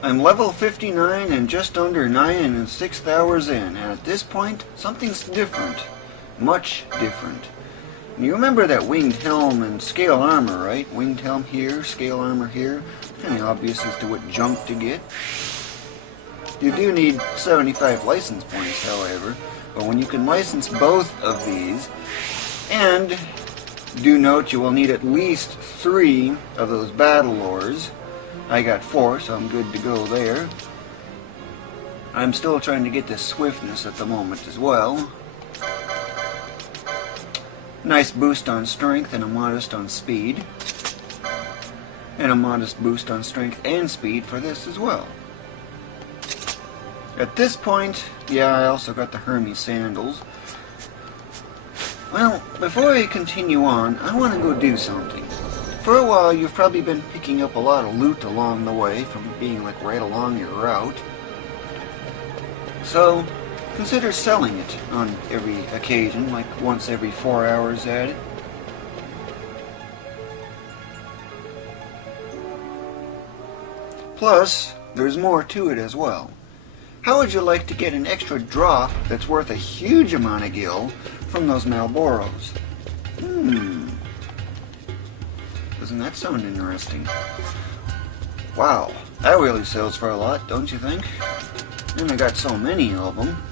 I'm level 59 and just under 9 and 6 hours in, and at this point, something's different. Much different. And you remember that winged helm and scale armor, right? Winged helm here, scale armor here. Kind of obvious as to what junk to get. You do need 75 license points, however, but when you can license both of these, and do note you will need at least 3 of those battle ores. I got 4, so I'm good to go there. I'm still trying to get this swiftness at the moment as well. Nice boost on strength and a modest on speed. And a modest boost on strength and speed for this as well. At this point, yeah, I also got the Hermes sandals. Well, before I continue on, I want to go do something. For a while, you've probably been picking up a lot of loot along the way from being like right along your route. So, consider selling it on every occasion, like once every 4 hours at it. Plus, there's more to it as well. How would you like to get an extra drop that's worth a huge amount of gil from those malboros? Doesn't that sound interesting? Wow, that really sells for a lot, don't you think? And I got so many of them.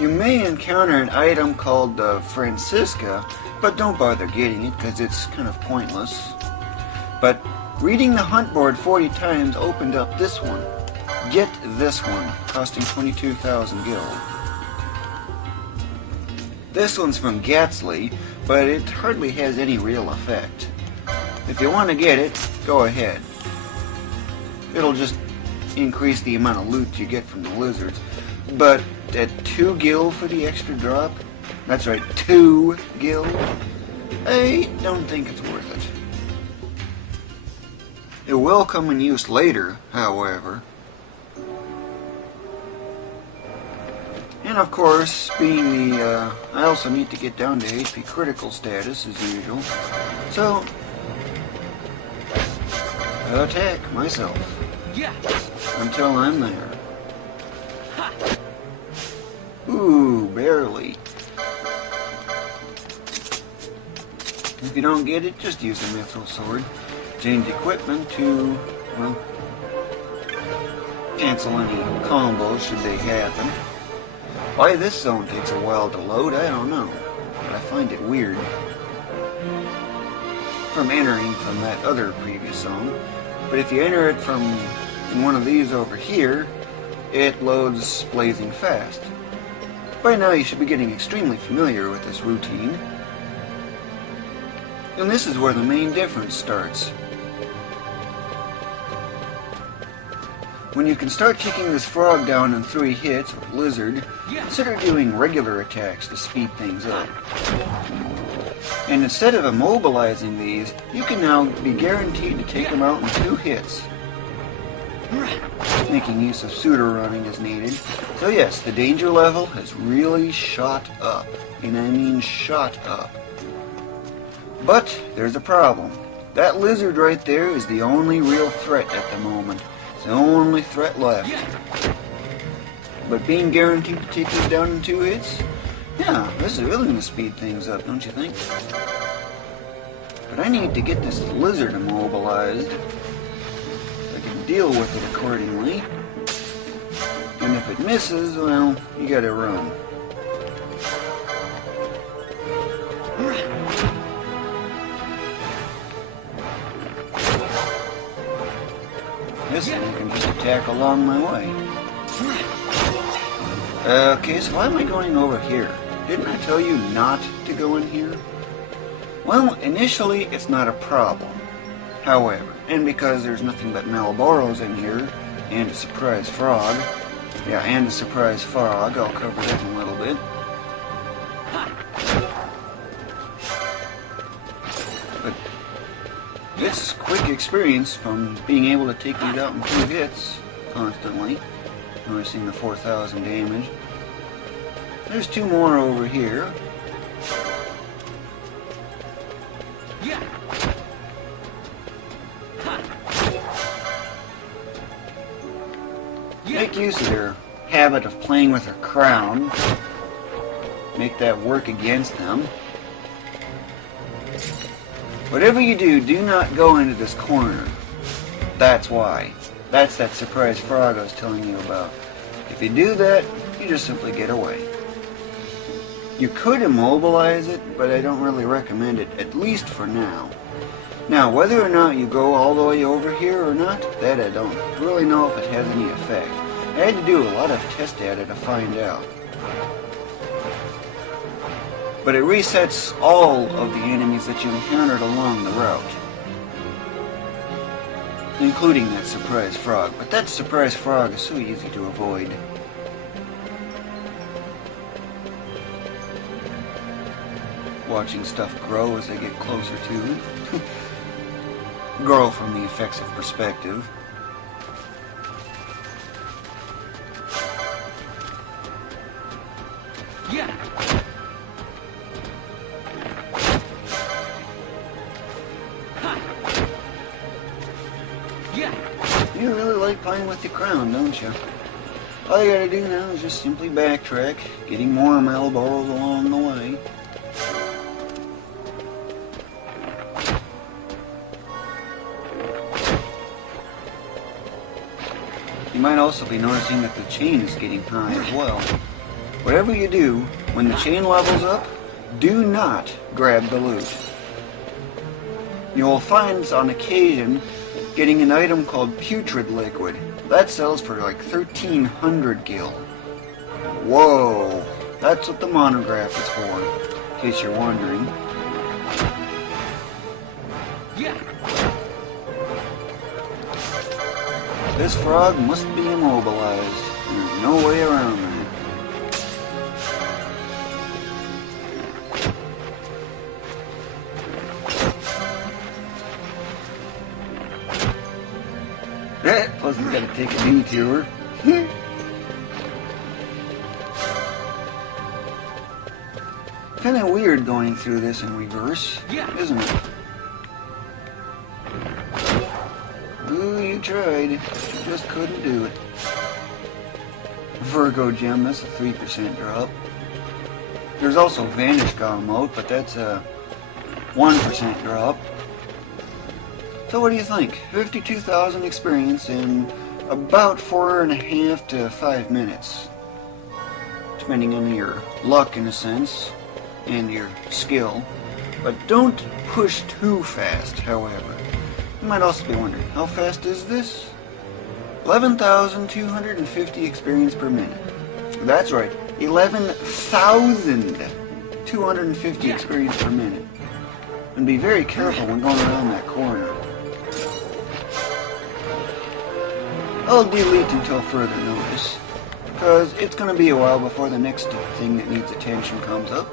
You may encounter an item called Francisca, but don't bother getting it because it's kind of pointless. But reading the hunt board 40 times opened up this one. Get this one, costing 22,000 gil. This one's from Gatsley, but it hardly has any real effect. If you want to get it, go ahead. It'll just increase the amount of loot you get from the lizards. But at 2 gil for the extra drop, that's right, 2 gil, I don't think it's worth it. It will come in use later, however. And of course, being the, I also need to get down to HP critical status as usual. So, attack myself. Until I'm there. Ooh, barely. If you don't get it, just use the mithril sword. Change equipment to, well, cancel any combos should they happen. Why this zone takes a while to load, I don't know, but I find it weird. From entering from that other previous zone, but if you enter it from in one of these over here, it loads blazing fast. By now you should be getting extremely familiar with this routine. And this is where the main difference starts. When you can start kicking this frog down in 3 hits with Lizard, consider doing regular attacks to speed things up. And instead of immobilizing these, you can now be guaranteed to take them out in 2 hits. Making use of pseudo running as needed. So yes, the danger level has really shot up. And I mean shot up. But there's a problem. That lizard right there is the only real threat at the moment. It's the only threat left. But being guaranteed to take this down in 2 hits? Yeah, this is really going to speed things up, don't you think? But I need to get this lizard immobilized. I can deal with it accordingly. And if it misses, well, you gotta run. This thing can just attack along my way. Okay, so why am I going over here? Didn't I tell you not to go in here? Well, initially it's not a problem. However, and because there's nothing but malboros in here, and a surprise frog, yeah, and a surprise frog, I'll cover that in a little bit. But it's quick experience from being able to take these out in 2 hits constantly. Noticing the 4,000 damage. There's two more over here. Make use of their habit of playing with their crown. Make that work against them. Whatever you do, do not go into this corner. That's why. That's that surprise frog I was telling you about. If you do that, you just simply get away. You could immobilize it, but I don't really recommend it, at least for now. Now, whether or not you go all the way over here or not, that I don't really know if it has any effect. I had to do a lot of test data to find out. But it resets all of the enemies that you encountered along the route, including that surprise frog. But that surprise frog is so easy to avoid. Watching stuff grow as they get closer to it. Grow from the effects of perspective. Yeah. You really like playing with the crown, don't you? All you gotta do now is just simply backtrack, getting more malboros along the way. You might also be noticing that the chain is getting high as well. Whatever you do, when the chain levels up, do not grab the loot. You will find on occasion getting an item called putrid liquid. That sells for like 1,300 gil. Whoa, that's what the monograph is for, in case you're wondering. This frog must be immobilized. There's no way around that. Plus he's got to take a detour. Kind of weird going through this in reverse, isn't it? Ooh, you tried. You just couldn't do it. Virgo gem, that's a 3% drop. There's also Vanish Gone mode, but that's a 1% drop. So what do you think? 52,000 experience in about 4.5 to 5 minutes. Depending on your luck in a sense, and your skill. But don't push too fast, however. You might also be wondering, how fast is this? 11,250 experience per minute. That's right, 11,250 experience per minute. And be very careful when going around that corner. I'll delete until further notice, because it's going to be a while before the next thing that needs attention comes up.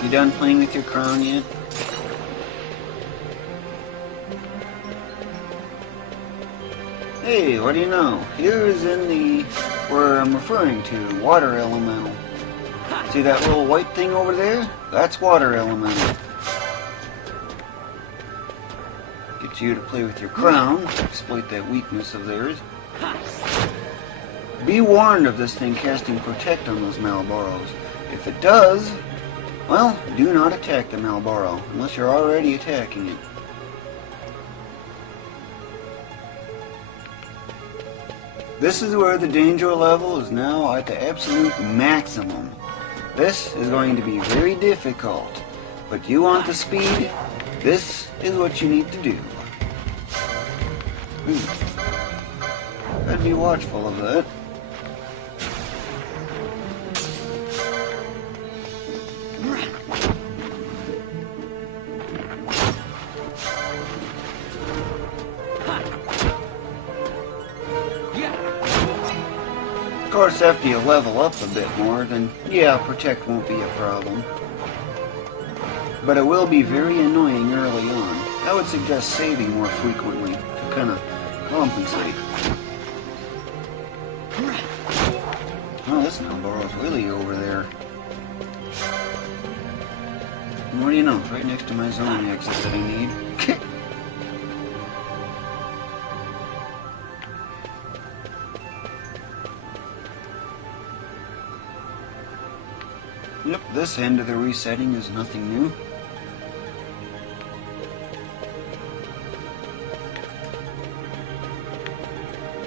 You done playing with your crown yet? Hey, what do you know? Here's in the, where I'm referring to, water elemental. See that little white thing over there? That's water elemental. Get you to play with your crown, exploit that weakness of theirs. Be warned of this thing casting Protect on those malboros. If it does, well, do not attack the malboro, unless you're already attacking it. This is where the danger level is now at the absolute maximum. This is going to be very difficult, but you want the speed, this is what you need to do. Gotta be watchful of that. course, after you level up a bit more, then yeah, protect won't be a problem. But it will be very annoying early on. I would suggest saving more frequently to kind of compensate. Oh, this malboro's really over there. And what do you know? It's right next to my zoning exit that I need. Yep, this end of the resetting is nothing new.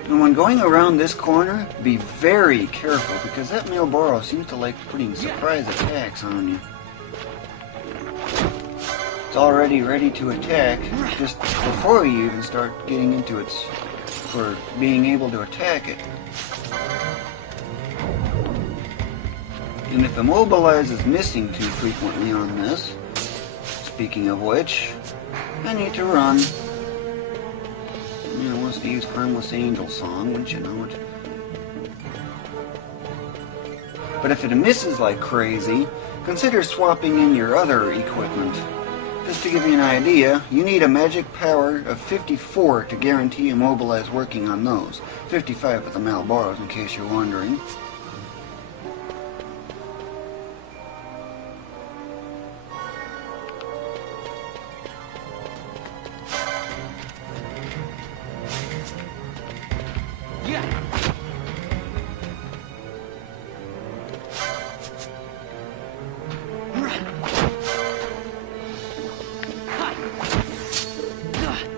And when going around this corner, be very careful because that malboro seems to like putting surprise attacks on you. It's already ready to attack just before you even start getting into its, for being able to attack it. And if immobilize is missing too frequently on this, speaking of which, I need to run. You know, wants to use Harmless Angel song, wouldn't you know it? But if it misses like crazy, consider swapping in your other equipment. Just to give you an idea, you need a magic power of 54 to guarantee immobilize working on those. 55 with the malboros, in case you're wondering.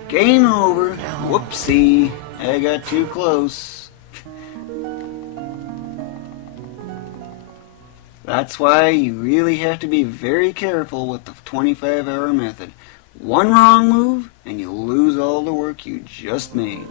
Game over. Whoopsie. I got too close. That's why you really have to be very careful with the 25-hour method. One wrong move, and you'll lose all the work you just made.